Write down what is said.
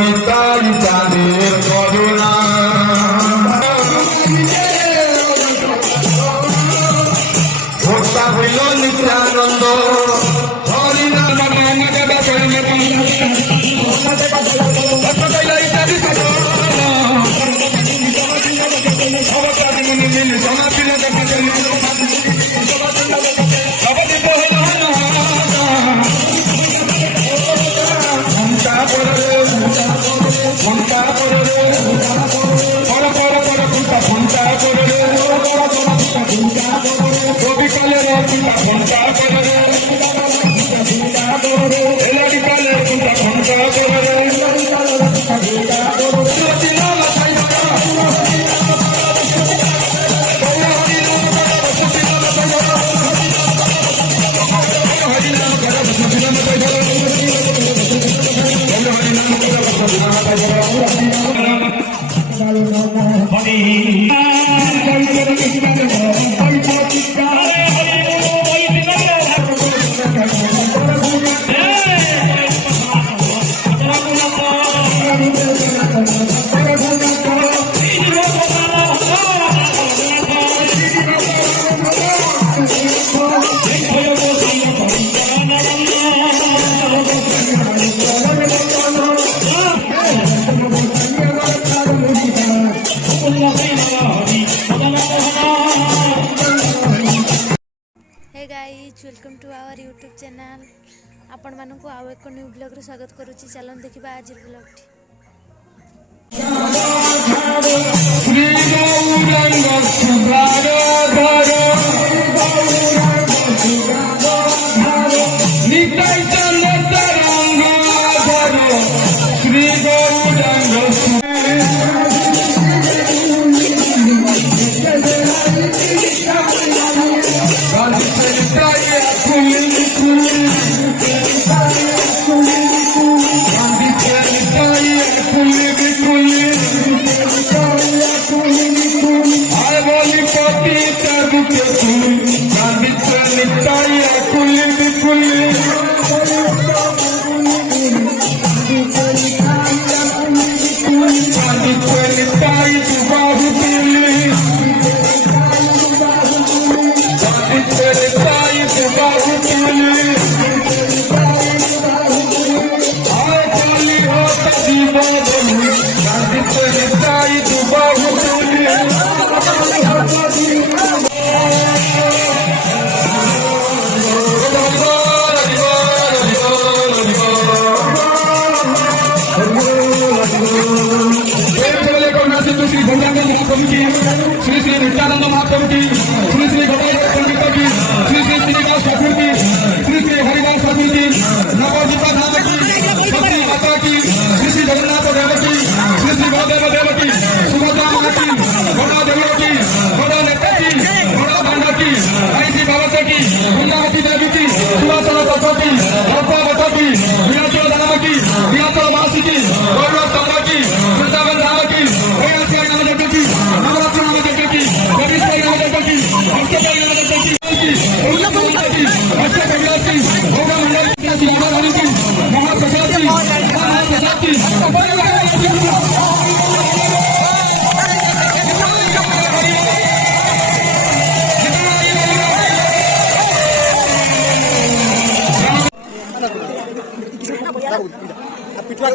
নিতাই চাঁদের করুণা ভোক্তা হইল Nityananda welcome to our YouTube channel आपण मानकु आउ एक न्यू ब्लॉग रे स्वागत करूची। चलन देखिबा आज ब्लॉग श्री श्री नित्यानंद महाप्रभु की, श्री श्री गोपाल पंडित की, श्री श्री श्रीनिवास ठाकुर की, श्री श्री हरिदास ठाकुर की, नवदीपा धाम की, शक्ति माता की, श्री श्री जगन्नाथ देव की, श्री श्री बलदेव देव की, सुभद्रा माँ की, घोड़ा देव की, घोड़ा नेता की, घोड़ा भांडा की, ऐसी बाबा की, वृंदावती देवी की, सुभाषचंद्र तत्व की, भरत की, वीराचल धाम की, वीराचल वासी की, गौरव चंद्र की, वृंदावन धाम की, पिटवा